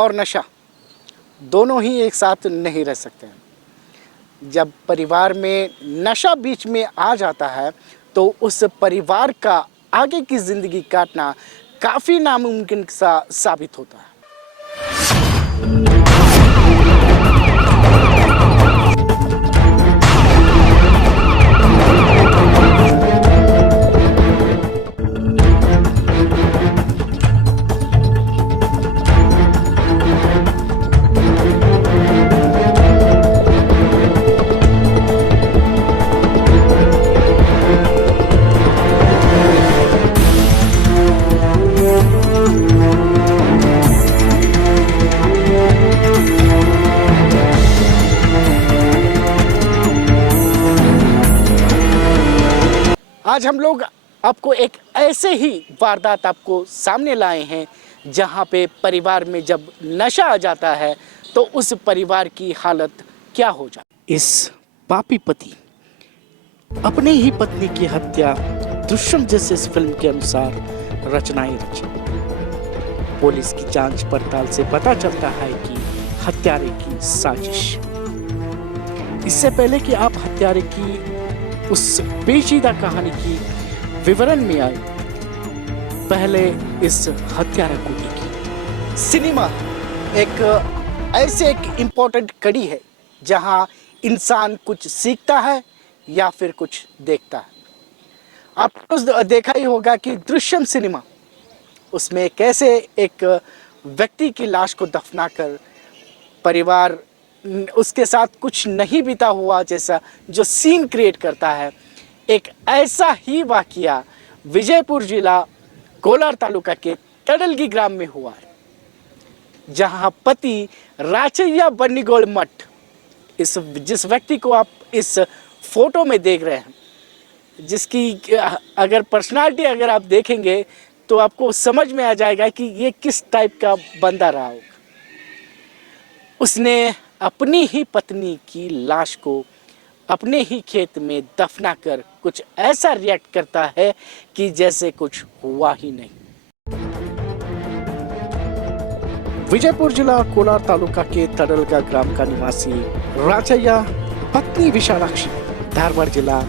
और नशा दोनों ही एक साथ नहीं रह सकते हैं। जब परिवार में नशा बीच में आ जाता है तो उस परिवार का आगे की ज़िंदगी काटना काफ़ी नामुमकिन सा साबित होता है। आज हम लोग आपको एक ऐसे ही वारदात आपको सामने लाए हैं जहां पे परिवार में जब नशा आ जाता है तो उस परिवार की हालत क्या हो जाती। इस पापी पति अपने ही पत्नी की हत्या दृश्यम जैसे इस फिल्म के अनुसार रचनाएं रची। पुलिस की जांच पड़ताल से पता चलता है कि हत्यारे की साजिश। इससे पहले कि आप हत्यारे की उस पेचीदा कहानी की विवरण में आए, पहले इस हत्यारा को देखिए। सिनेमा एक इम्पोर्टेंट कड़ी है जहां इंसान कुछ सीखता है या फिर कुछ देखता है। आपने देखा ही होगा कि दृश्यम सिनेमा, उसमें कैसे एक व्यक्ति की लाश को दफनाकर परिवार उसके साथ कुछ नहीं बीता हुआ जैसा जो सीन क्रिएट करता है, एक ऐसा ही वाकया विजयपुर जिला कोलार तालुका के तड़लगी ग्राम में हुआ है, जहां पति राचैया बन्नीगोल मठ, जिस व्यक्ति को आप इस फोटो में देख रहे हैं, जिसकी अगर पर्सनालिटी अगर आप देखेंगे तो आपको समझ में आ जाएगा कि ये किस टाइप का बंदा रहा होगा। उसने अपनी ही पत्नी की लाश को अपने ही खेत में दफना कर कुछ ऐसा रिएक्ट करता है कि जैसे कुछ हुआ ही नहीं। विजयपुर जिला कोलार तालुका के तड़लगा ग्राम का निवासी राचैया पत्नी विशालाक्षी धारवाड़ जिला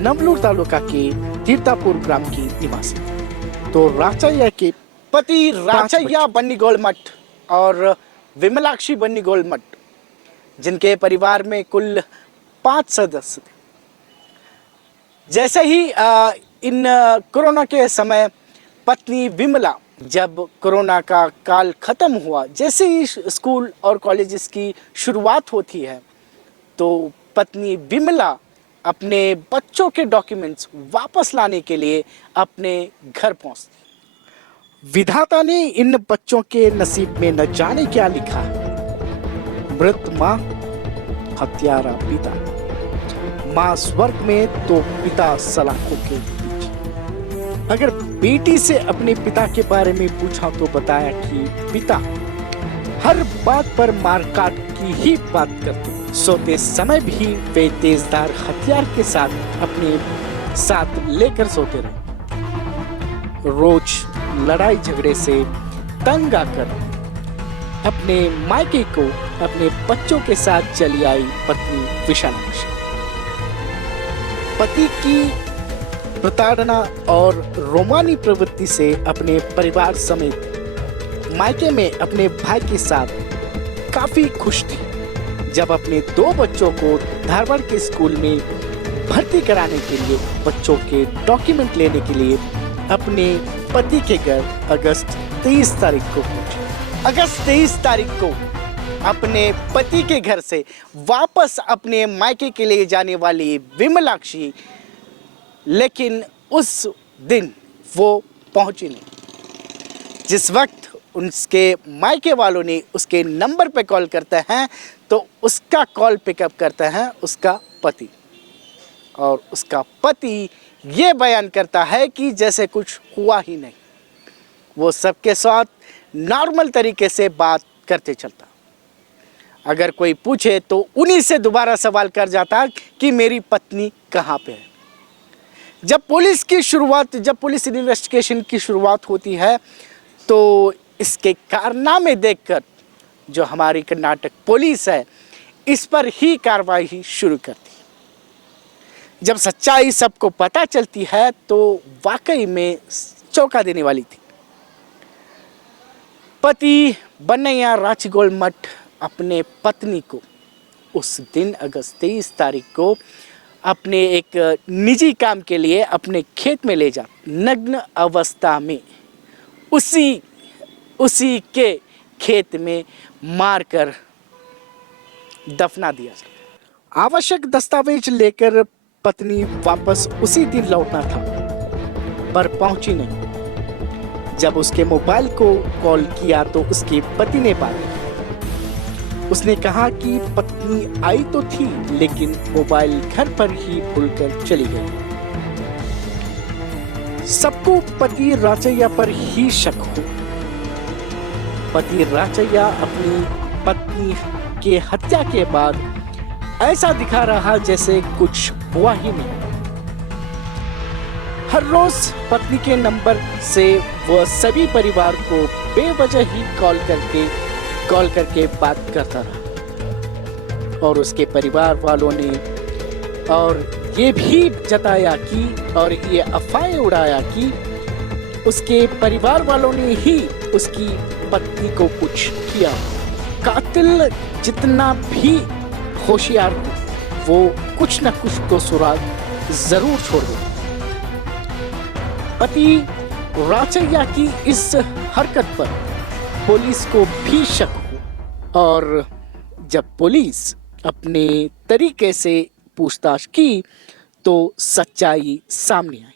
नवलूर तालुका के तीर्थापुर ग्राम की निवासी। तो राचैया के पति राचैया बन्नीगोल मठ और विमलाक्षी बन्नीगोल मठ, जिनके परिवार में कुल 5 सदस्य थे। जैसे ही इन कोरोना के समय पत्नी विमला, जब कोरोना का काल खत्म हुआ, जैसे ही स्कूल और कॉलेजेस की शुरुआत होती है, तो पत्नी विमला अपने बच्चों के डॉक्यूमेंट्स वापस लाने के लिए अपने घर पहुंचती। विधाता ने इन बच्चों के नसीब में न जाने क्या लिखा। मृत माँ, हत्यारा पिता। माँ स्वर्ग में तो पिता सलाखों के पीछे। अगर बेटी से अपने पिता के बारे में पूछा तो बताया कि पिता हर बात पर मार काट की ही बात करते। सोते समय भी वे तेजधार हथियार के साथ अपने साथ लेकर सोते रहे। रोज लड़ाई झगड़े से तंग आकर अपने मायके को अपने बच्चों के साथ चली आई पत्नी विशालाक्षी। पति की प्रताड़ना और रोमानी प्रवृत्ति से अपने परिवार समेत मायके में अपने भाई के साथ काफी खुश थी। जब अपने 2 बच्चों को धारवाड़ के स्कूल में भर्ती कराने के लिए बच्चों के डॉक्यूमेंट लेने के लिए अपने पति के घर अगस्त 23 तारीख को पहुंचे। अगस्त 23 तारीख को अपने पति के घर से वापस अपने मायके के लिए जाने वाली विमलाक्षी, लेकिन उस दिन वो पहुंची नहीं। जिस वक्त उसके मायके वालों ने उसके नंबर पे कॉल करते हैं तो उसका कॉल पिकअप करता है उसका पति, और उसका पति ये बयान करता है कि जैसे कुछ हुआ ही नहीं। वो सबके साथ नॉर्मल तरीके से बात करते चलता। अगर कोई पूछे तो उन्हीं से दोबारा सवाल कर जाता कि मेरी पत्नी कहाँ पे है। जब पुलिस इन्वेस्टिगेशन की शुरुआत होती है तो इसके कारनामे देखकर जो हमारी कर्नाटक पुलिस है इस पर ही कार्रवाई शुरू कर दी। जब सच्चाई सबको पता चलती है तो वाकई में चौंका देने वाली थी। पति बन्नैया राचगोलमठ अपने पत्नी को उस दिन अगस्त 23 तारीख को अपने एक निजी काम के लिए अपने खेत में ले जा नग्न अवस्था में उसी के खेत में मारकर दफना दिया जाता। आवश्यक दस्तावेज लेकर पत्नी वापस उसी दिन लौटना था, पर पहुंची नहीं। जब उसके मोबाइल को कॉल किया तो उसके पति ने बात की। उसने कहा कि पत्नी आई तो थी लेकिन मोबाइल घर पर ही भूलकर चली गई। सबको पति राचैया पर ही शक हो। पति राचैया अपनी पत्नी के हत्या के बाद ऐसा दिखा रहा जैसे कुछ हुआ ही नहीं। हर रोज पत्नी के नंबर से वह सभी परिवार को बेवजह ही कॉल करके बात करता रहा और उसके परिवार वालों ने और ये भी जताया कि और ये अफवाहें उड़ाया कि उसके परिवार वालों ने ही उसकी पत्नी को कुछ किया। कातिल जितना भी होशियार हो वो कुछ न कुछ तो सुराग जरूर छोड़ दे। पति राचैया की इस हरकत पर पुलिस को भी शक हो और जब पुलिस अपने तरीके से पूछताछ की तो सच्चाई सामने आई।